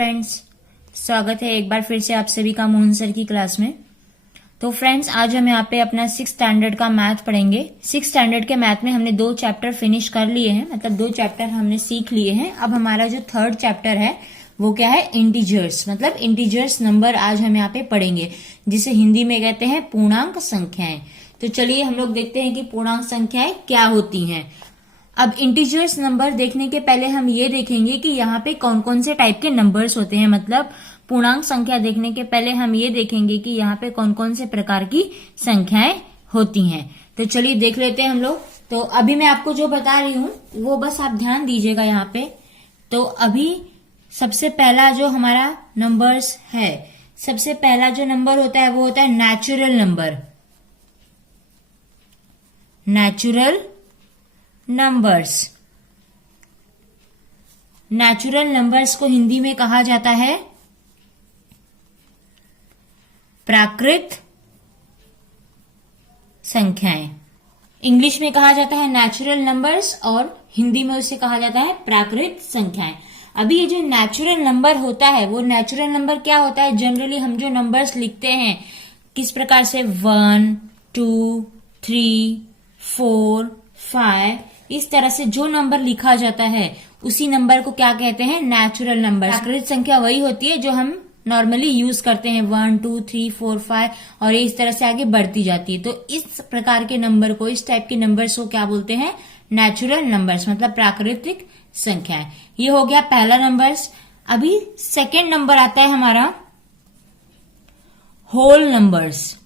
Friends, स्वागत है एक बार फिर से आप सभी का मोहन सर की क्लास में। तो फ्रेंड्स, आज हम यहाँ पे अपना 6th स्टैंडर्ड का मैथ पढ़ेंगे। 6th स्टैंडर्ड के मैथ में हमने 2 चैप्टर फिनिश कर लिए हैं, मतलब 2 चैप्टर हमने सीख लिए हैं। अब हमारा जो 3rd चैप्टर है वो क्या है, इंटीजर्स, मतलब इंटीजर्स नंबर आज हम यहाँ पे पढ़ेंगे, जिसे हिंदी में कहते हैं पूर्णांक संख्याएं। तो चलिए हम लोग देखते हैं कि पूर्णांक संख्याएं क्या होती हैं। अब इंटीजर्स नंबर देखने के पहले हम ये देखेंगे कि यहाँ पे कौन कौन से टाइप के नंबर्स होते हैं। मतलब पूर्णांक संख्या देखने के पहले हम ये देखेंगे कि यहाँ पे कौन कौन से प्रकार की संख्याएं होती हैं। तो चलिए देख लेते हैं हम लोग। तो अभी मैं आपको जो बता रही हूँ वो बस आप ध्यान दीजिएगा यहाँ पे। तो अभी सबसे पहला जो हमारा नंबर्स है, सबसे पहला जो नंबर होता है वो होता है natural number. Natural numbers, natural numbers को हिंदी में कहा जाता है प्राकृत संख्याएं। इंग्लिश में कहा जाता है नेचुरल नंबर्स और हिंदी में उसे कहा जाता है प्राकृत संख्याएं। अभी ये जो नेचुरल नंबर होता है, वो नेचुरल नंबर क्या होता है, जनरली हम जो नंबर्स लिखते हैं किस प्रकार से 1, 2, 3, 4, 5, इस तरह से जो नंबर लिखा जाता है उसी नंबर को क्या कहते हैं, नेचुरल नंबर। प्राकृत संख्या वही होती है जो हम नॉर्मली यूज करते हैं, 1, 2, 3, 4, 5 और इस तरह से आगे बढ़ती जाती है। तो इस प्रकार के नंबर को, इस टाइप के नंबर्स को क्या बोलते हैं, नेचुरल नंबर्स, मतलब प्राकृतिक संख्याएं। ये हो गया पहला नंबर्स। अभी सेकेंड नंबर आता है हमारा होल नंबर्स।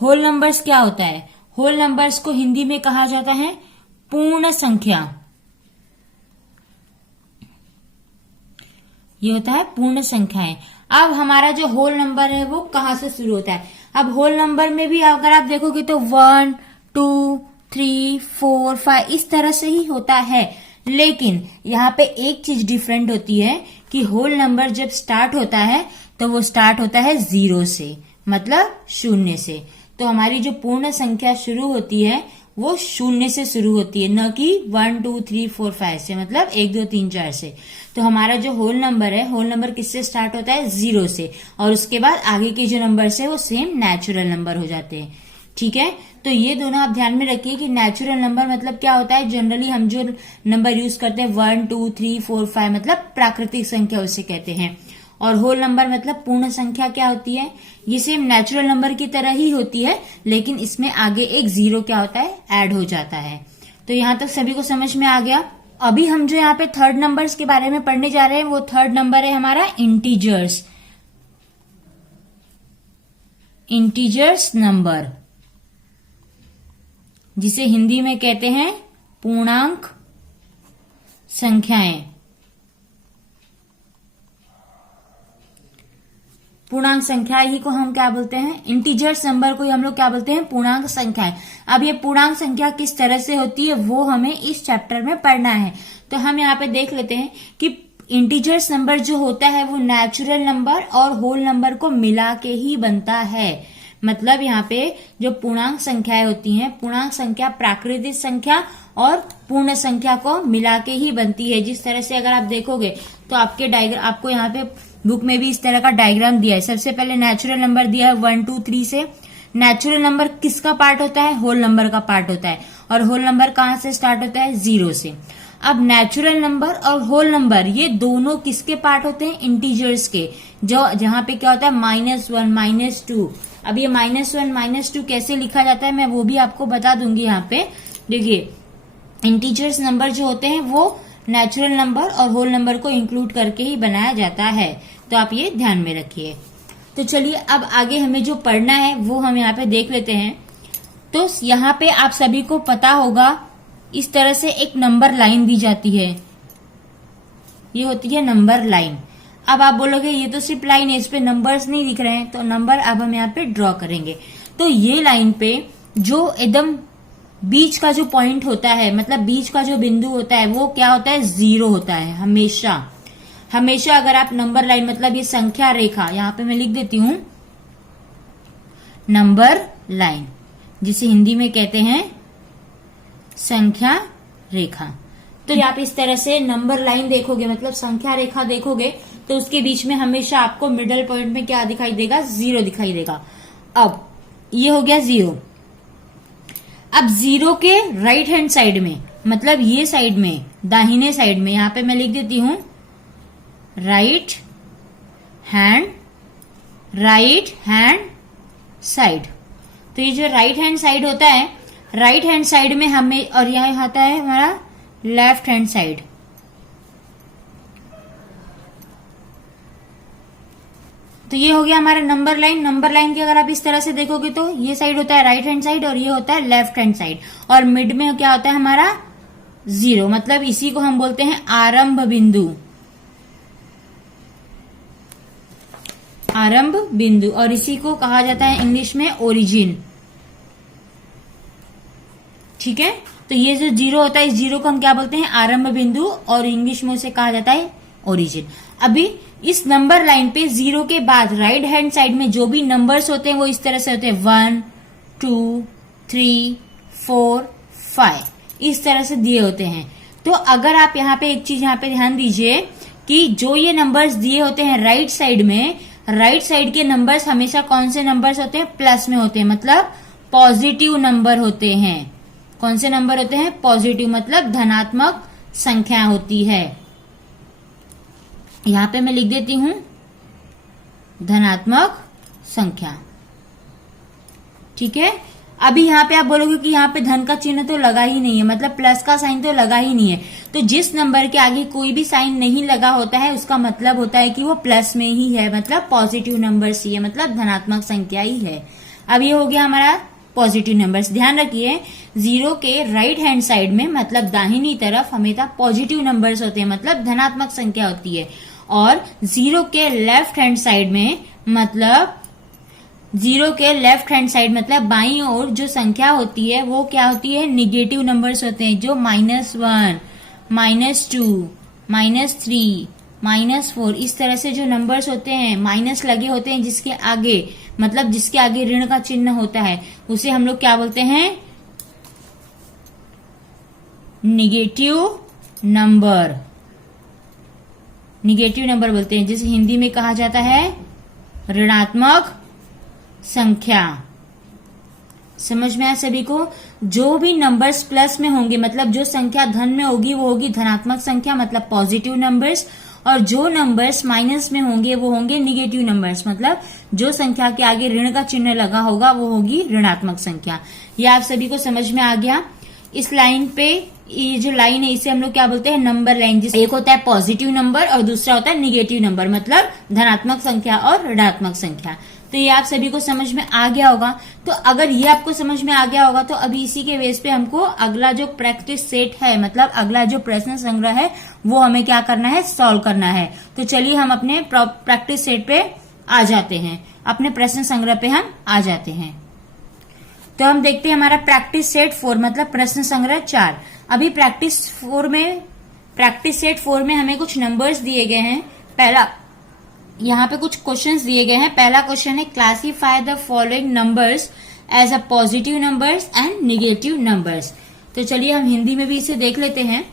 होल नंबर्स क्या होता है, होल नंबर्स को हिंदी में कहा जाता है पूर्ण संख्या। ये होता है पूर्ण संख्याएं। अब हमारा जो होल नंबर है वो कहां से शुरू होता है। अब होल नंबर में भी अगर आप देखोगे तो 1, 2, 3, 4, 5 इस तरह से ही होता है। लेकिन यहाँ पे एक चीज डिफरेंट होती है कि होल नंबर जब स्टार्ट होता है तो वो स्टार्ट होता है 0 से, मतलब 0 से। तो हमारी जो पूर्ण संख्या शुरू होती है वो 0 से शुरू होती है, न कि 1, 2, 3, 4, 5 से, मतलब 1, 2, 3, 4 से। तो हमारा जो होल नंबर है, होल नंबर किससे स्टार्ट होता है, 0 से, और उसके बाद आगे के जो नंबर्स है वो सेम नेचुरल नंबर हो जाते हैं। ठीक है, तो ये दोनों आप ध्यान में रखिए कि नेचुरल नंबर मतलब क्या होता है, जनरली हम जो नंबर यूज करते हैं 1, 2, 3, 4, 5 मतलब प्राकृतिक संख्या उसे कहते हैं। और होल नंबर मतलब पूर्ण संख्या क्या होती है, ये सेम नेचुरल नंबर की तरह ही होती है, लेकिन इसमें आगे एक 0 क्या होता है, ऐड हो जाता है। तो यहां तक सभी को समझ में आ गया। अभी हम जो यहाँ पे 3rd नंबर्स के बारे में पढ़ने जा रहे हैं वो 3rd नंबर है हमारा इंटीजर्स। इंटीजर्स नंबर, जिसे हिंदी में कहते हैं पूर्णांक संख्याएं। पूर्णांक संख्या ही को हम क्या बोलते हैं, इंटीजर्स नंबर को ही हम लोग क्या बोलते हैं, पूर्णांक संख्याएं। अब ये पूर्णांक संख्या किस तरह से होती है वो हमें इस चैप्टर में पढ़ना है। तो हम यहाँ पे देख लेते हैं कि इंटीजर्स नंबर जो होता है वो नेचुरल नंबर और होल नंबर को मिला के ही बनता है। मतलब यहाँ पे जो पूर्णांक संख्याएं होती हैं, पूर्णांक संख्या प्राकृतिक संख्या और पूर्ण संख्या को मिला के ही बनती है। जिस तरह से अगर आप देखोगे तो आपको यहाँ पे बुक में भी इस तरह का डायग्राम दिया है। सबसे पहले नेचुरल नंबर दिया है 1, 2, 3 से। नेचुरल नंबर किसका पार्ट होता है, होल नंबर का पार्ट होता है। और होल नंबर कहाँ से स्टार्ट होता है, 0 से। अब नेचुरल नंबर और होल नंबर ये दोनों किसके पार्ट होते हैं, इंटीजर्स के, जो जहां पे क्या होता है -1, -2। अब ये -1, -2 कैसे लिखा जाता है मैं वो भी आपको बता दूंगी। यहाँ पे देखिए, इंटीजर्स नंबर जो होते हैं वो नेचुरल नंबर और होल नंबर को इंक्लूड करके ही बनाया जाता है। तो आप ये ध्यान में रखिए। तो चलिए अब आगे हमें जो पढ़ना है वो हम यहाँ पे देख लेते हैं। तो यहाँ पे आप सभी को पता होगा इस तरह से एक नंबर लाइन दी जाती है, ये होती है नंबर लाइन। अब आप बोलोगे ये तो सिर्फ लाइन है, इस पे नंबर्स नहीं दिख रहे हैं, तो नंबर अब हम यहाँ पे ड्रॉ करेंगे। तो ये लाइन पे जो एकदम बीच का जो पॉइंट होता है, मतलब बीच का जो बिंदु होता है वो क्या होता है, 0 होता है हमेशा। हमेशा अगर आप नंबर लाइन, मतलब ये संख्या रेखा, यहाँ पे मैं लिख देती हूं नंबर लाइन, जिसे हिंदी में कहते हैं संख्या रेखा। तो आप इस तरह से नंबर लाइन देखोगे, मतलब संख्या रेखा देखोगे, तो उसके बीच में हमेशा आपको मिडल पॉइंट में क्या दिखाई देगा, 0 दिखाई देगा। अब ये हो गया 0। अब 0 के राइट हैंड साइड में, मतलब ये साइड में, दाहिने साइड में, यहां पे मैं लिख देती हूं राइट हैंड साइड। तो ये जो राइट हैंड साइड होता है, राइट हैंड साइड में हमें, और यहां आता है हमारा लेफ्ट हैंड साइड। तो ये हो गया हमारा नंबर लाइन। नंबर लाइन की अगर आप इस तरह से देखोगे तो ये साइड होता है राइट हैंड साइड और ये होता है लेफ्ट हैंड साइड, और मिड में क्या होता है हमारा 0, मतलब इसी को हम बोलते हैं आरंभ बिंदु, आरंभ बिंदु, और इसी को कहा जाता है इंग्लिश में ओरिजिन। ठीक है, तो ये जो 0 होता है, इस 0 को हम क्या बोलते हैं, आरंभ बिंदु, और इंग्लिश में उसे कहा जाता है ओरिजिन। अभी इस नंबर लाइन पे 0 के बाद राइट हैंड साइड में जो भी नंबर्स होते हैं वो इस तरह से होते हैं 1 2 3 4 5, इस तरह से दिए होते हैं। तो अगर आप यहाँ पे एक चीज यहाँ पे ध्यान दीजिए कि जो ये नंबर्स दिए होते हैं राइट साइड में, राइट साइड के नंबर्स हमेशा कौन से नंबर्स होते हैं, प्लस में होते हैं, मतलब पॉजिटिव नंबर होते हैं। कौन से नंबर होते हैं, पॉजिटिव, मतलब धनात्मक संख्या होती है। यहां पे मैं लिख देती हूं धनात्मक संख्या। ठीक है, अभी यहाँ पे आप बोलोगे कि यहाँ पे धन का चिन्ह तो लगा ही नहीं है, मतलब प्लस का साइन तो लगा ही नहीं है। तो जिस नंबर के आगे कोई भी साइन नहीं लगा होता है उसका मतलब होता है कि वो प्लस में ही है, मतलब पॉजिटिव नंबर्स ही है, मतलब धनात्मक संख्या ही है। अब ये हो गया हमारा पॉजिटिव नंबर्स। ध्यान रखिए 0 के राइट हैंड साइड में, मतलब दाहिनी तरफ, हमेशा पॉजिटिव नंबर्स होते हैं, मतलब धनात्मक संख्या होती है। और 0 के लेफ्ट हैंड साइड में, मतलब 0 के लेफ्ट हैंड साइड मतलब बाईं ओर जो संख्या होती है वो क्या होती है, निगेटिव नंबर्स होते हैं, जो -1 -2 -3 -4, इस तरह से जो नंबर्स होते हैं, माइनस लगे होते हैं जिसके आगे, मतलब जिसके आगे ऋण का चिन्ह होता है, उसे हम लोग क्या बोलते हैं, निगेटिव नंबर, निगेटिव नंबर बोलते हैं, जिसे हिंदी में कहा जाता है ऋणात्मक संख्या। समझ में आया सभी को? जो भी नंबर्स प्लस में होंगे, मतलब जो संख्या धन में होगी वो होगी धनात्मक संख्या, मतलब पॉजिटिव नंबर्स, और जो नंबर्स माइनस में होंगे वो होंगे निगेटिव नंबर्स, मतलब जो संख्या के आगे ऋण का चिन्ह लगा होगा वो होगी ऋणात्मक संख्या। ये आप सभी को समझ में आ गया। इस लाइन पे, ये जो लाइन है इसे हम लोग क्या बोलते हैं, नंबर लाइन। जिस एक होता है पॉजिटिव नंबर और दूसरा होता है निगेटिव नंबर, मतलब धनात्मक संख्या और ऋणात्मक संख्या। तो ये आप सभी को समझ में आ गया होगा। तो अगर ये आपको समझ में आ गया होगा तो अभी इसी के बेस पे हमको अगला जो प्रैक्टिस सेट है, मतलब अगला जो प्रश्न संग्रह है वो हमें क्या करना है, सॉल्व करना है। तो चलिए हम अपने प्रैक्टिस सेट पे आ जाते हैं, अपने प्रश्न संग्रह पे हम आ जाते हैं। तो हम देखते हैं हमारा प्रैक्टिस सेट 4, मतलब प्रश्न संग्रह 4। अभी प्रैक्टिस सेट 4 में हमें कुछ नंबर्स दिए गए हैं। पहला, यहाँ पे कुछ क्वेश्चंस दिए गए हैं। पहला क्वेश्चन है, classify the following numbers as a positive numbers and negative numbers. तो चलिए हम हिंदी में भी इसे देख लेते हैं।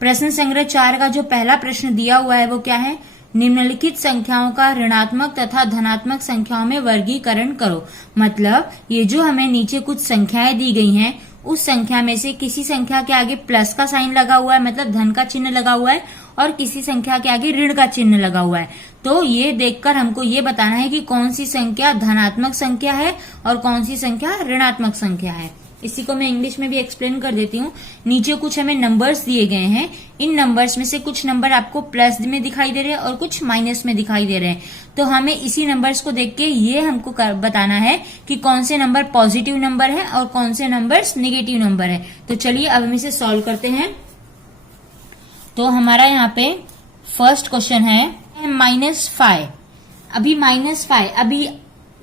प्रश्न संग्रह 4 का जो पहला प्रश्न दिया हुआ है वो क्या है, निम्नलिखित संख्याओं का ऋणात्मक तथा धनात्मक संख्याओं में वर्गीकरण करो। मतलब ये जो हमें नीचे कुछ संख्याएं दी गई हैं, उस संख्या में से किसी संख्या के आगे प्लस का साइन लगा हुआ है, मतलब धन का चिन्ह लगा हुआ है, और किसी संख्या के आगे ऋण का चिन्ह लगा हुआ है। तो ये देखकर हमको ये बताना है कि कौन सी संख्या धनात्मक संख्या है और कौन सी संख्या ऋणात्मक संख्या है। इसी को मैं इंग्लिश में भी एक्सप्लेन कर देती हूँ। नीचे कुछ हमें नंबर्स दिए गए हैं। इन नंबर्स में से कुछ नंबर आपको प्लस में दिखाई दे रहे हैं और कुछ माइनस में दिखाई दे रहे हैं। तो हमें इसी नंबर्स को देख के ये हमको बताना है कि कौन से नंबर पॉजिटिव नंबर है और कौन से नंबर्स निगेटिव नंबर है। तो चलिए अब हम इसे सॉल्व करते हैं। तो हमारा यहाँ पे फर्स्ट क्वेश्चन है -5। अभी -5, अभी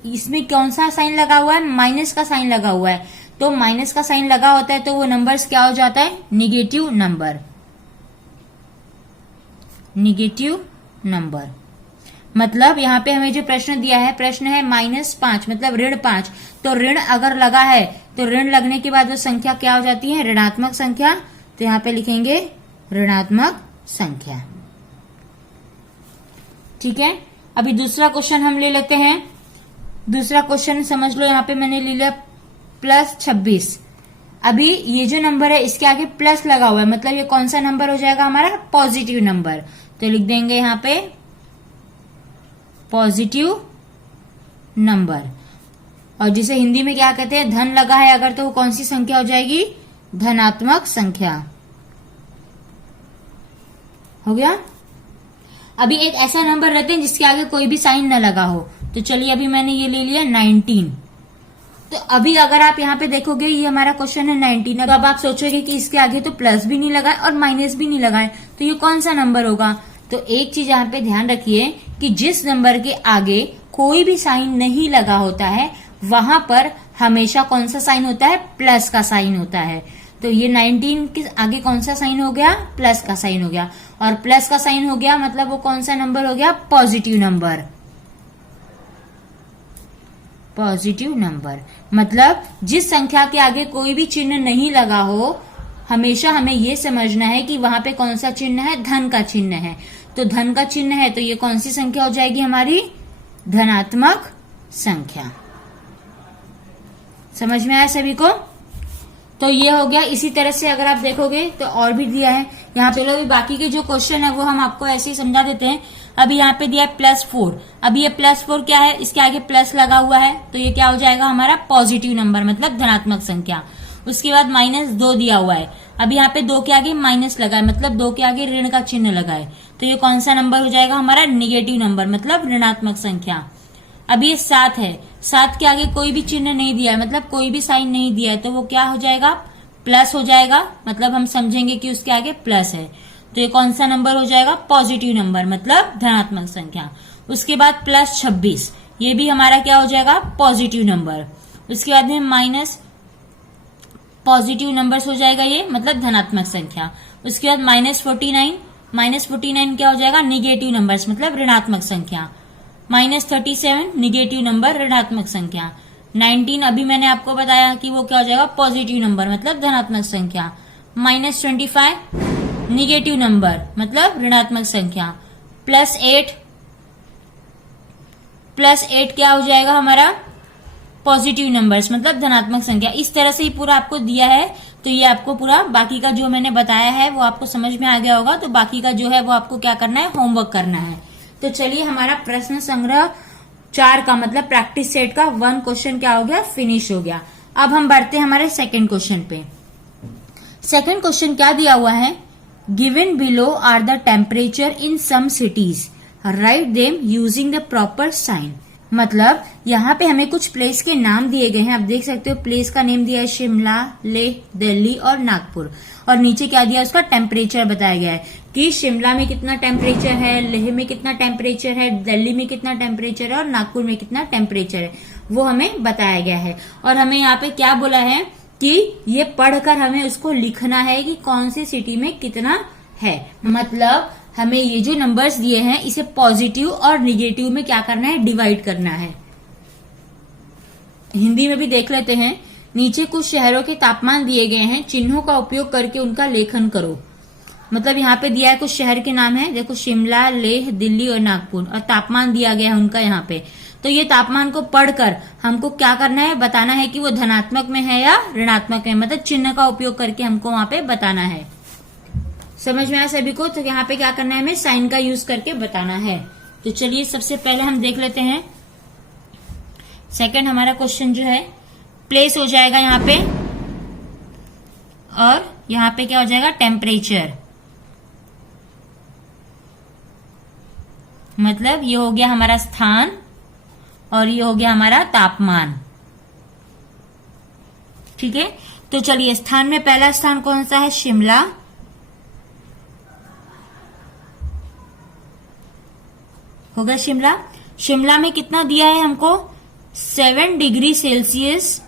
इसमें कौन सा साइन लगा हुआ है, माइनस का साइन लगा हुआ है। तो माइनस का साइन लगा होता है तो वो नंबर्स क्या हो जाता है, निगेटिव नंबर, निगेटिव नंबर। मतलब यहाँ पे हमें जो प्रश्न दिया है, प्रश्न है -5 मतलब ऋण 5। तो ऋण अगर लगा है तो ऋण लगने के बाद वो संख्या क्या हो जाती है, ऋणात्मक संख्या। तो यहाँ पे लिखेंगे ऋणात्मक संख्या। ठीक है, अभी दूसरा क्वेश्चन हम ले लेते हैं। दूसरा क्वेश्चन समझ लो, यहां पे मैंने ले लिया +26। अभी ये जो नंबर है इसके आगे प्लस लगा हुआ है, मतलब ये कौन सा नंबर हो जाएगा हमारा? Positive number. तो लिख देंगे यहां पे पॉजिटिव नंबर। और जिसे हिंदी में क्या कहते हैं, धन लगा है अगर, तो वो कौन सी संख्या हो जाएगी? धनात्मक संख्या। हो गया। अभी एक ऐसा नंबर रहते हैं जिसके आगे कोई भी साइन न लगा हो। तो चलिए, अभी मैंने ये ले लिया 19। तो अभी अगर आप यहाँ पे देखोगे, ये हमारा क्वेश्चन है 19। अब आप सोचोगे कि इसके आगे तो प्लस भी नहीं लगाए और माइनस भी नहीं लगाए, तो ये कौन सा नंबर होगा? तो एक चीज यहाँ पे ध्यान रखिए कि जिस नंबर के आगे कोई भी साइन नहीं लगा होता है, वहां पर हमेशा कौन सा साइन होता है? प्लस का साइन होता है। तो ये 19 के आगे कौन सा साइन हो गया? प्लस का साइन हो गया। और प्लस का साइन हो गया मतलब वो कौन सा नंबर हो गया? Positive number. पॉजिटिव नंबर मतलब जिस संख्या के आगे कोई भी चिन्ह नहीं लगा हो, हमेशा हमें यह समझना है कि वहां पे कौन सा चिन्ह है? धन का चिन्ह है। तो धन का चिन्ह है तो ये कौन सी संख्या हो जाएगी हमारी? धनात्मक संख्या। समझ में आया सभी को? तो ये हो गया। इसी तरह से अगर आप देखोगे तो और भी दिया है यहाँ पे। चलो, बाकी के जो क्वेश्चन है वो हम आपको ऐसे ही समझा देते हैं। अभी यहाँ पे दिया है +4। अभी ये +4 क्या है? इसके आगे प्लस लगा हुआ है, तो ये क्या हो जाएगा हमारा? पॉजिटिव नंबर, मतलब धनात्मक संख्या। उसके बाद -2 दिया हुआ है। अभी यहाँ पे 2 के आगे माइनस लगा है, मतलब 2 के आगे ऋण का चिन्ह लगा है, तो ये कौन सा नंबर हो जाएगा हमारा? निगेटिव नंबर, मतलब ऋणात्मक संख्या। अभी ये 7 है। 7 के आगे कोई भी चिन्ह नहीं दिया है, मतलब कोई भी साइन नहीं दिया है, तो वो क्या हो जाएगा? प्लस हो जाएगा, मतलब हम समझेंगे कि उसके आगे प्लस है, तो ये कौन सा नंबर हो जाएगा? पॉजिटिव नंबर, मतलब धनात्मक संख्या। उसके बाद +26, ये भी हमारा क्या हो जाएगा? Positive number. उसके बाद में माइनस पॉजिटिव नंबर्स हो जाएगा ये, मतलब धनात्मक संख्या। उसके बाद -49, -49 क्या हो जाएगा? निगेटिव नंबर्स, मतलब ऋणात्मक संख्या। -37 निगेटिव नंबर, ऋणात्मक संख्या। 19 अभी मैंने आपको बताया कि वो क्या हो जाएगा? पॉजिटिव नंबर, मतलब धनात्मक संख्या। -25 निगेटिव नंबर, मतलब ऋणात्मक संख्या। +8 क्या हो जाएगा हमारा? पॉजिटिव नंबर्स, मतलब धनात्मक संख्या। इस तरह से ही पूरा आपको दिया है, तो ये आपको पूरा बाकी का जो मैंने बताया है वो आपको समझ में आ गया होगा। तो बाकी का जो है वो आपको क्या करना है? होमवर्क करना है। तो चलिए, हमारा प्रश्न संग्रह 4 का, मतलब प्रैक्टिस सेट का 1 क्वेश्चन क्या हो गया? फिनिश हो गया। अब हम बढ़ते हैं हमारे सेकंड क्वेश्चन पे। सेकंड क्वेश्चन क्या दिया हुआ है? Given below are the temperature in some cities, write them using the proper sign. मतलब यहाँ पे हमें कुछ प्लेस के नाम दिए गए हैं। आप देख सकते हो प्लेस का नेम दिया है शिमला, लेह, दिल्ली और नागपुर। और नीचे क्या दिया? उसका टेम्परेचर बताया गया है कि शिमला में कितना टेम्परेचर है, लेह में कितना टेम्परेचर है, दिल्ली में कितना टेम्परेचर है और नागपुर में कितना टेम्परेचर है, वो हमें बताया गया है। और हमें यहाँ पे क्या बोला है कि ये पढ़कर हमें उसको लिखना है कि कौन सी सिटी में कितना है। मतलब हमें ये जो नंबर्स दिए हैं इसे पॉजिटिव और निगेटिव में क्या करना है? डिवाइड करना है। हिंदी में भी देख लेते हैं। नीचे कुछ शहरों के तापमान दिए गए हैं, चिन्हों का उपयोग करके उनका लेखन करो। मतलब यहाँ पे दिया है कुछ शहर के नाम है, देखो शिमला, लेह, दिल्ली और नागपुर, और तापमान दिया गया है उनका यहाँ पे। तो ये तापमान को पढ़कर हमको क्या करना है? बताना है कि वो धनात्मक में है या ऋणात्मक में, मतलब चिन्ह का उपयोग करके हमको वहां पे बताना है। समझ में आया सभी को? तो यहाँ पे क्या करना है? हमें साइन का यूज करके बताना है। तो चलिए, सबसे पहले हम देख लेते हैं सेकंड हमारा क्वेश्चन जो है, प्लेस हो जाएगा यहाँ पे, और यहाँ पे क्या हो जाएगा? टेम्परेचर। मतलब ये हो गया हमारा स्थान और ये हो गया हमारा तापमान। ठीक है, तो चलिए, स्थान में पहला स्थान कौन सा है? शिमला। होगा शिमला। शिमला में कितना दिया है हमको? 7 डिग्री सेल्सियस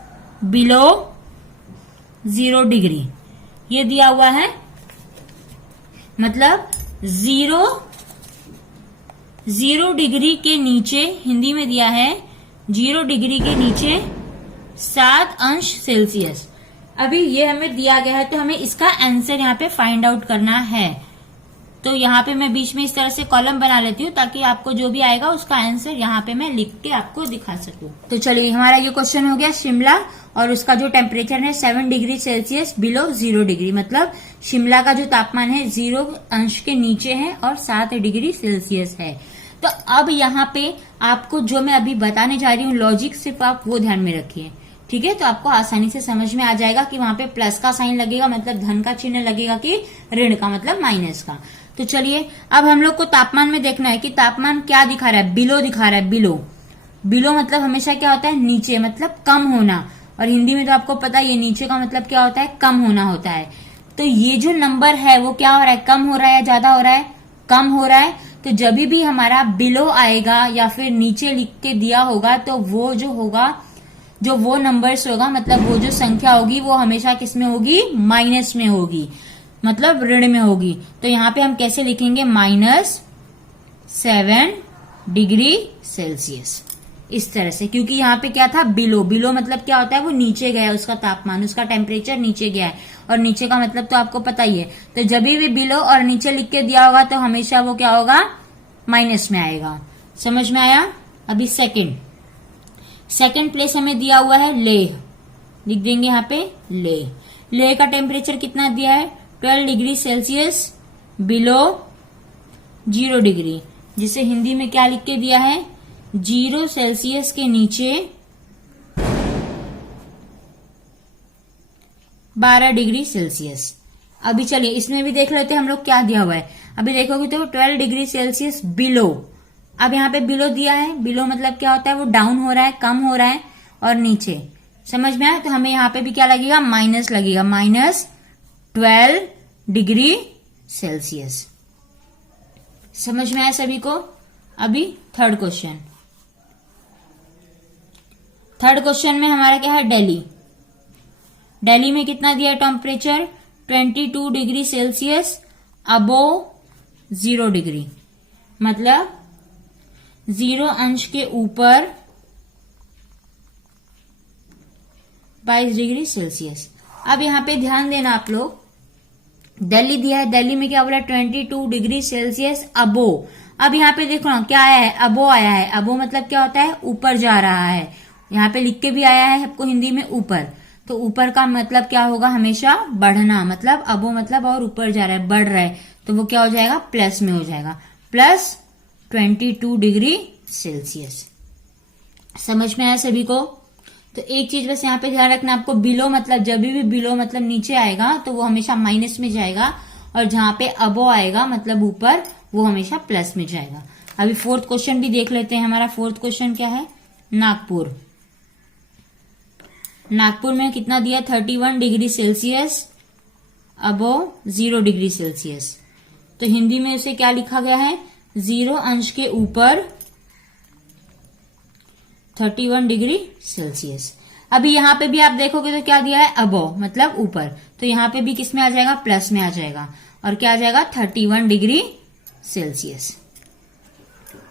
बिलो 0 डिग्री, ये दिया हुआ है। मतलब 0 डिग्री के नीचे, हिंदी में दिया है 0 डिग्री के नीचे 7 अंश सेल्सियस। अभी ये हमें दिया गया है तो हमें इसका आंसर यहाँ पे फाइंड आउट करना है। तो यहाँ पे मैं बीच में इस तरह से कॉलम बना लेती हूँ ताकि आपको जो भी आएगा उसका आंसर यहाँ पे मैं लिख के आपको दिखा सकूं। तो चलिए हमारा ये क्वेश्चन हो गया शिमला, और उसका जो टेम्परेचर है 7 डिग्री सेल्सियस बिलो 0 डिग्री, मतलब शिमला का जो तापमान है 0 अंश के नीचे है और 7 डिग्री सेल्सियस है। तो अब यहाँ पे आपको जो मैं अभी बताने जा रही हूँ लॉजिक, सिर्फ आप वो ध्यान में रखिए, ठीक है। तो आपको आसानी से समझ में आ जाएगा कि वहां पे प्लस का साइन लगेगा मतलब धन का चिन्ह लगेगा कि ऋण का मतलब माइनस का। तो चलिए अब हम लोग को तापमान में देखना है कि तापमान क्या दिखा रहा है, बिलो दिखा रहा है। बिलो, बिलो मतलब हमेशा क्या होता है, नीचे, मतलब कम होना, और हिंदी में तो आपको पता है ये नीचे का मतलब क्या होता है, कम होना होता है। तो ये जो नंबर है वो क्या हो रहा है, कम हो रहा है या ज्यादा हो रहा है, कम हो रहा है। तो जब भी हमारा बिलो आएगा या फिर नीचे लिख के दिया होगा तो वो जो होगा, जो वो नंबर्स होगा, मतलब वो जो संख्या होगी वो हमेशा किस में होगी, माइनस में होगी, मतलब ऋण में होगी। तो यहाँ पे हम कैसे लिखेंगे, -7 डिग्री सेल्सियस, इस तरह से, क्योंकि यहाँ पे क्या था, बिलो, बिलो मतलब क्या होता है, वो नीचे गया, उसका तापमान, उसका टेम्परेचर नीचे गया है, और नीचे का मतलब तो आपको पता ही है। तो जब भी बिलो और नीचे लिख के दिया होगा तो हमेशा वो क्या होगा, माइनस में आएगा। समझ में आया। अभी सेकंड प्लेस हमें दिया हुआ है लेह, लिख देंगे यहाँ पे लेह। लेह का टेम्परेचर कितना दिया है, 12 डिग्री सेल्सियस बिलो 0 डिग्री, जिसे हिंदी में क्या लिख के दिया है, 0 सेल्सियस के नीचे 12 डिग्री सेल्सियस। अभी चलिए इसमें भी देख लेते हैं हम लोग क्या दिया हुआ है। अभी देखोगे तो 12 डिग्री सेल्सियस बिलो, अब यहाँ पे बिलो दिया है, बिलो मतलब क्या होता है, वो डाउन हो रहा है, कम हो रहा है, और नीचे, समझ में आया। तो हमें यहाँ पे भी क्या लगेगा, माइनस लगेगा, -12 डिग्री सेल्सियस। समझ में आया सभी को। अभी थर्ड क्वेश्चन में हमारा क्या है, दिल्ली। दिल्ली में कितना दिया है temperature, 22 degree Celsius above 0 degree, मतलब 0 अंश के ऊपर 22 डिग्री सेल्सियस। अब यहाँ पे ध्यान देना आप लोग, दिल्ली दिया है, दिल्ली में क्या बोला, 22 डिग्री सेल्सियस अबो। अब यहाँ पे देखो ना क्या आया है, अबो आया है। अबो मतलब क्या होता है, ऊपर जा रहा है, यहाँ पे लिख के भी आया है आपको हिंदी में ऊपर। तो ऊपर का मतलब क्या होगा, हमेशा बढ़ना, मतलब अबो मतलब और ऊपर जा रहा है, बढ़ रहा है, तो वो क्या हो जाएगा, प्लस में हो जाएगा, +22 डिग्री सेल्सियस। समझ में आया सभी को। तो एक चीज बस यहाँ पे ध्यान रखना आपको, बिलो मतलब जब भी बिलो मतलब नीचे आएगा तो वो हमेशा माइनस में जाएगा, और जहां पे अबो आएगा मतलब ऊपर, वो हमेशा प्लस में जाएगा। अभी फोर्थ क्वेश्चन भी देख लेते हैं। हमारा फोर्थ क्वेश्चन क्या है, नागपुर। नागपुर में कितना दिया, 31 डिग्री सेल्सियस अबो 0 डिग्री सेल्सियस। तो हिंदी में उसे क्या लिखा गया है, 0 अंश के ऊपर 31 डिग्री सेल्सियस। अभी यहाँ पे भी आप देखोगे तो क्या दिया है, अबो मतलब ऊपर, तो यहाँ पे भी किस में आ जाएगा, प्लस में आ जाएगा, और क्या आ जाएगा, 31 डिग्री सेल्सियस।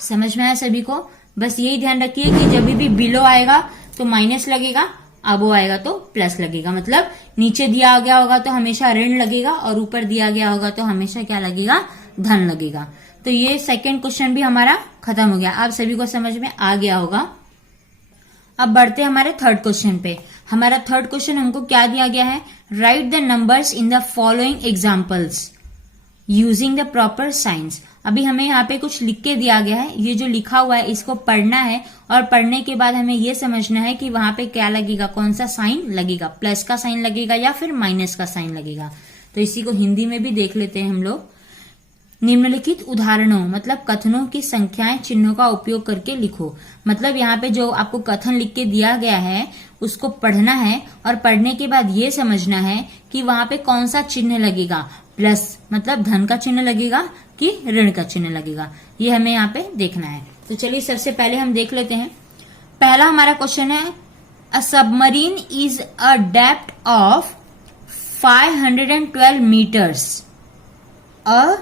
समझ में आया सभी को। बस यही ध्यान रखिए कि जब भी बिलो आएगा तो माइनस लगेगा, अबो आएगा तो प्लस लगेगा, मतलब नीचे दिया गया होगा तो हमेशा ऋण लगेगा, और ऊपर दिया गया होगा तो हमेशा क्या लगेगा, धन लगेगा। तो ये सेकंड क्वेश्चन भी हमारा खत्म हो गया। आप सभी को समझ में आ गया होगा। अब बढ़ते हैं हमारे थर्ड क्वेश्चन पे। हमारा थर्ड क्वेश्चन हमको क्या दिया गया है, right the numbers in the following examples using the proper science. अभी हमें यहाँ पे कुछ लिख के दिया गया है, ये जो लिखा हुआ है इसको पढ़ना है, और पढ़ने के बाद हमें ये समझना है कि वहां पे क्या लगेगा, कौन सा साइन लगेगा, प्लस का साइन लगेगा या फिर माइनस का साइन लगेगा। तो इसी को हिंदी में भी देख लेते हैं हम लोग। निम्नलिखित उदाहरणों मतलब कथनों की संख्याएं चिन्हों का उपयोग करके लिखो। मतलब यहाँ पे जो आपको कथन लिख के दिया गया है उसको पढ़ना है, और पढ़ने के बाद ये समझना है कि वहां पे कौन सा चिन्ह लगेगा, प्लस मतलब धन का चिन्ह लगेगा कि ऋण का चिन्ह लगेगा, ये हमें यहाँ पे देखना है। तो चलिए सबसे पहले हम देख लेते हैं। पहला हमारा क्वेश्चन है, a submarine is a depth of 512 metres. A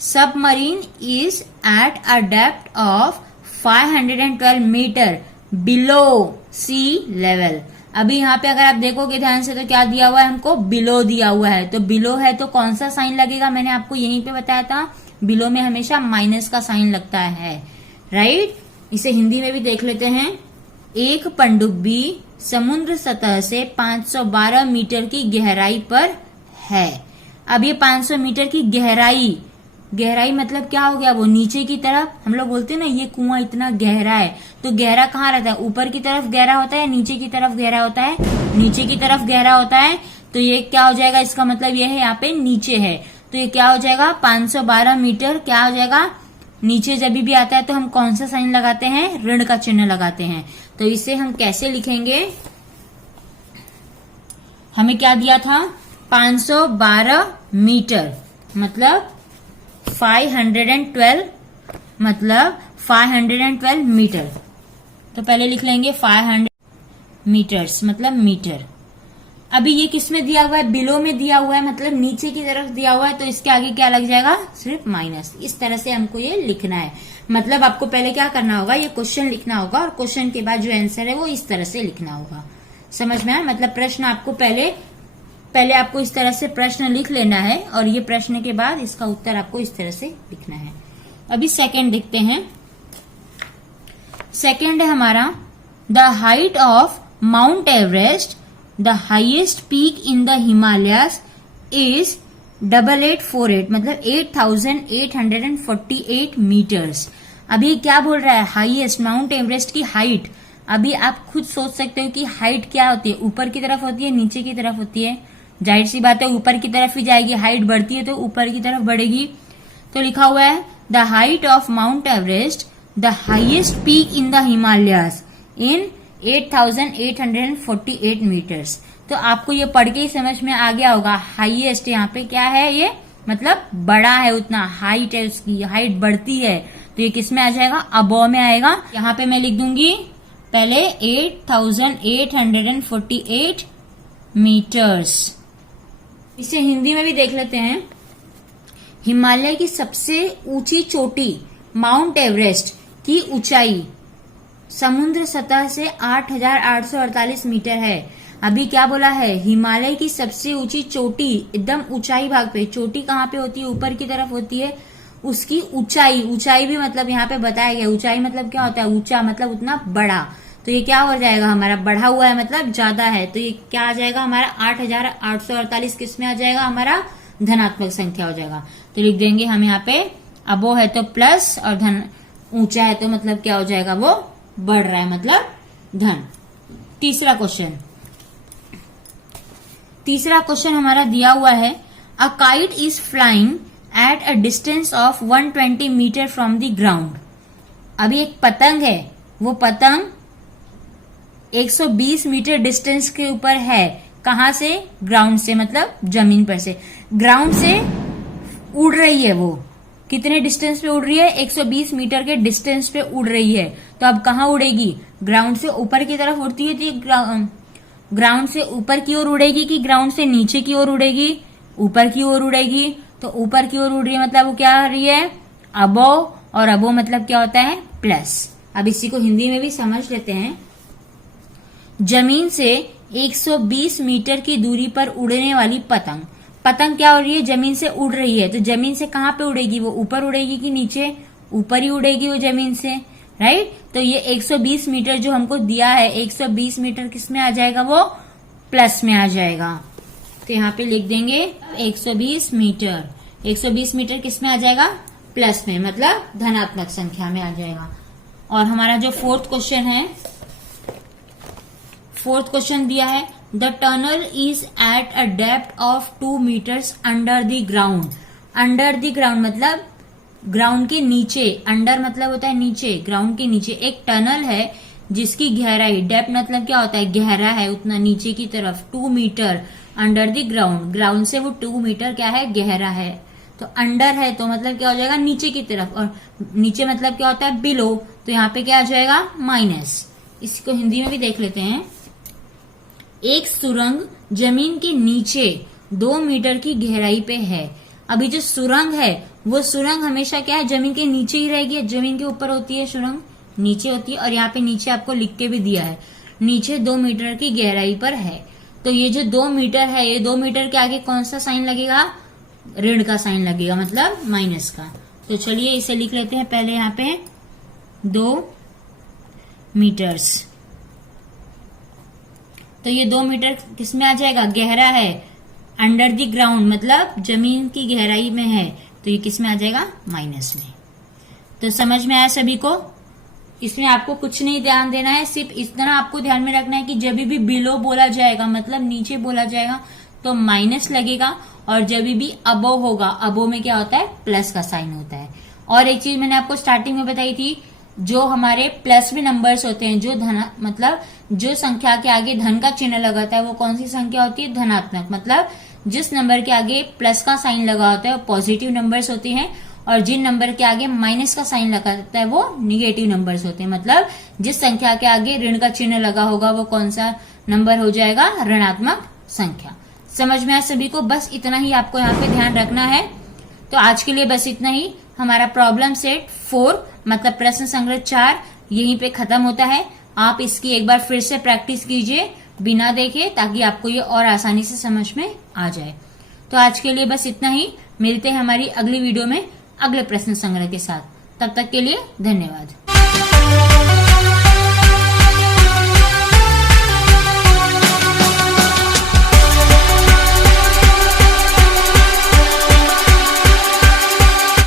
submarine is at a depth of 512 meter below sea level। अभी यहाँ पे अगर आप देखोगे ध्यान से तो क्या दिया हुआ है हमको, बिलो दिया हुआ है। तो बिलो है तो कौन सा साइन लगेगा, मैंने आपको यहीं पे बताया था, बिलो में हमेशा माइनस का साइन लगता है, राइट। इसे हिंदी में भी देख लेते हैं। एक पनडुब्बी समुद्र सतह से 512 मीटर की गहराई पर है। अब ये 500 मीटर की गहराई, गहराई मतलब क्या हो गया, वो नीचे की तरफ। हम लोग बोलते हैं ना ये कुआं इतना गहरा है, तो गहरा कहाँ रहता है, ऊपर की तरफ गहरा होता है, नीचे की तरफ गहरा होता है, नीचे की तरफ गहरा होता है। तो ये क्या हो जाएगा, इसका मतलब ये है यहाँ पे नीचे है, तो ये क्या हो जाएगा 512 मीटर क्या हो जाएगा नीचे। जब भी आता है तो हम कौन सा साइन लगाते हैं, ऋण का चिन्ह लगाते हैं। तो इसे हम कैसे लिखेंगे, हमें क्या दिया था 512 मीटर मतलब 512 मतलब 512 मीटर। तो पहले लिख लेंगे 500 मीटर्स मतलब मीटर। अभी ये किस में दिया हुआ है, बिलो में दिया हुआ है मतलब नीचे की तरफ दिया हुआ है, तो इसके आगे क्या लग जाएगा, सिर्फ माइनस। इस तरह से हमको ये लिखना है। मतलब आपको पहले क्या करना होगा, ये क्वेश्चन लिखना होगा और क्वेश्चन के बाद जो आंसर है वो इस तरह से लिखना होगा। समझ में आया, मतलब प्रश्न आपको पहले आपको इस तरह से प्रश्न लिख लेना है और ये प्रश्न के बाद इसका उत्तर आपको इस तरह से लिखना है। अभी सेकंड देखते हैं। सेकंड है हमारा, the height of Mount Everest the highest peak in the Himalayas is 8848 मतलब 8848 मीटर्स। अभी क्या बोल रहा है, हाईएस्ट माउंट एवरेस्ट की हाइट। अभी आप खुद सोच सकते हो कि हाइट क्या होती है, ऊपर की तरफ होती है नीचे की तरफ होती है, जाहिर सी बात है ऊपर की तरफ ही जाएगी, हाइट बढ़ती है तो ऊपर की तरफ बढ़ेगी। तो लिखा हुआ है the height of Mount Everest the highest peak in the Himalayas in 8848 metres. तो आपको ये पढ़ के ही समझ में आ गया होगा, हाईएस्ट यहाँ पे क्या है, ये मतलब बड़ा है, उतना हाइट है, उसकी हाइट बढ़ती है, तो ये किस में आ जाएगा, अबव में आएगा। यहाँ पे मैं लिख दूंगी पहले 8848 मीटर्स। इसे हिंदी में भी देख लेते हैं। हिमालय की सबसे ऊंची चोटी माउंट एवरेस्ट की ऊंचाई समुद्र सतह से 8848 मीटर है। अभी क्या बोला है, हिमालय की सबसे ऊंची चोटी, एकदम ऊंचाई भाग पे, चोटी कहाँ पे होती है, ऊपर की तरफ होती है, उसकी ऊंचाई, ऊंचाई भी मतलब यहाँ पे बताया गया, ऊंचाई मतलब क्या होता है, ऊंचा मतलब उतना बड़ा। तो ये क्या हो जाएगा हमारा, बढ़ा हुआ है मतलब ज्यादा है, तो ये क्या आ जाएगा हमारा 8848 किस में आ जाएगा, हमारा धनात्मक संख्या हो जाएगा। तो लिख देंगे हम यहाँ पे, अबो है तो प्लस और धन, ऊंचा है तो मतलब क्या हो जाएगा, वो बढ़ रहा है मतलब धन। तीसरा क्वेश्चन हमारा दिया हुआ है, a kite is flying at a distance of 120 metre from the ground. अभी एक पतंग है, वो पतंग 120 मीटर डिस्टेंस के ऊपर है, कहां से, ग्राउंड से मतलब जमीन पर से, ग्राउंड से उड़ रही है। वो कितने डिस्टेंस पे उड़ रही है, 120 मीटर के डिस्टेंस पे उड़ रही है। तो अब कहाँ उड़ेगी, ग्राउंड से ऊपर की तरफ उड़ती है तो ग्राउंड से ऊपर की ओर उड़ेगी कि ग्राउंड से नीचे की ओर उड़ेगी, ऊपर की ओर उड़ेगी। तो ऊपर की ओर उड़ रही है मतलब वो क्या आ रही है, अबोव, और अबोव मतलब क्या होता है, प्लस। अब इसी को हिंदी में भी समझ लेते हैं। जमीन से 120 मीटर की दूरी पर उड़ने वाली पतंग, पतंग क्या हो रही है, जमीन से उड़ रही है, तो जमीन से कहाँ पे उड़ेगी, वो ऊपर उड़ेगी कि नीचे, ऊपर ही उड़ेगी वो जमीन से, राइट। तो ये 120 मीटर जो हमको दिया है, 120 मीटर किस में आ जाएगा, वो प्लस में आ जाएगा। तो यहाँ पे लिख देंगे 120 मीटर, 120 मीटर किस में आ जाएगा, प्लस में, मतलब धनात्मक संख्या में आ जाएगा। और हमारा जो फोर्थ क्वेश्चन दिया है, the tunnel is at a depth of 2 metres under the ground. Under the ground मतलब ग्राउंड के नीचे, अंडर मतलब होता है नीचे, ग्राउंड के नीचे एक टनल है जिसकी गहराई, डेप्थ मतलब क्या होता है, गहरा है उतना नीचे की तरफ, 2 metre under the ground, ground से वो 2 मीटर क्या है, गहरा है। तो अंडर है तो मतलब क्या हो जाएगा, नीचे की तरफ, और नीचे मतलब क्या होता है, बिलो, तो यहाँ पे क्या आ जाएगा, माइनस। इसको हिंदी में भी देख लेते हैं। एक सुरंग जमीन के नीचे 2 मीटर की गहराई पे है। अभी जो सुरंग है वो सुरंग हमेशा क्या है, जमीन के नीचे ही रहेगी, जमीन के ऊपर होती है सुरंग, नीचे होती है। और यहाँ पे नीचे आपको लिख के भी दिया है नीचे 2 मीटर की गहराई पर है। तो ये जो 2 मीटर है, ये 2 मीटर के आगे कौन सा साइन लगेगा? ऋण का साइन लगेगा, मतलब माइनस का। तो चलिए इसे लिख लेते हैं पहले यहाँ पे 2 मीटर्स। तो ये 2 मीटर किसमें आ जाएगा? गहरा है, अंडर द ग्राउंड, मतलब जमीन की गहराई में है। तो ये किसमें आ जाएगा? माइनस में। तो समझ में आया सभी को? इसमें आपको कुछ नहीं ध्यान देना है, सिर्फ इतना आपको ध्यान में रखना है कि जब भी बिलो बोला जाएगा, मतलब नीचे बोला जाएगा, तो माइनस लगेगा, और जब भी अबोव होगा, अबोव में क्या होता है? प्लस का साइन होता है। और एक चीज मैंने आपको स्टार्टिंग में बताई थी, जो हमारे प्लस में नंबर्स होते हैं, जो धन, मतलब जो संख्या के आगे धन का चिन्ह लगाता है, वो कौन सी संख्या होती है? धनात्मक। मतलब जिस नंबर के आगे प्लस का साइन लगा होता है वो पॉजिटिव नंबर्स होते हैं, और जिन नंबर के आगे माइनस का साइन लगाता है वो निगेटिव नंबर्स होते हैं। मतलब जिस संख्या के आगे ऋण का चिन्ह लगा होगा वो कौन सा नंबर हो जाएगा? ऋणात्मक संख्या। समझ में आया सभी को? बस इतना ही आपको यहाँ पे ध्यान रखना है। तो आज के लिए बस इतना ही। हमारा प्रॉब्लम सेट 4 मतलब प्रश्न संग्रह 4 यहीं पे खत्म होता है। आप इसकी एक बार फिर से प्रैक्टिस कीजिए बिना देखे, ताकि आपको ये और आसानी से समझ में आ जाए। तो आज के लिए बस इतना ही। मिलते हैं हमारी अगली वीडियो में अगले प्रश्न संग्रह के साथ। तब तक के लिए धन्यवाद।